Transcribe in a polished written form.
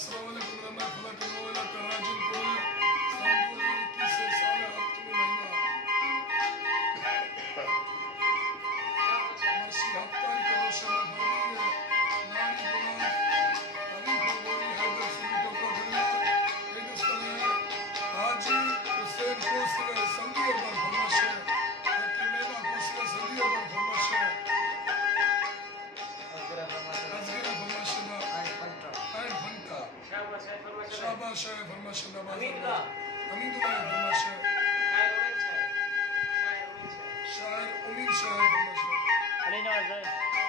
अस्सलाम वालेकुम रहमतुल्लाहि व बरकातहू कराजुल कुल संपूर्ण 21 साल हफ्ते महीना मर्सी हफ्तारी करो शमा भरी नानी गुना अभी गोरी हैदर सुनी तो करना हिंदुस्तान हाजी हुसैन कोसरे संगी और फरमाश है कि मेरा कोसरे संगी और फरमाश है अजगर फरमाश ना आई फंका शाबाश है फरमाश ना अमीदुल्लाह फरमाश है शायर उम्मीद शायर फरमाश अली नवाज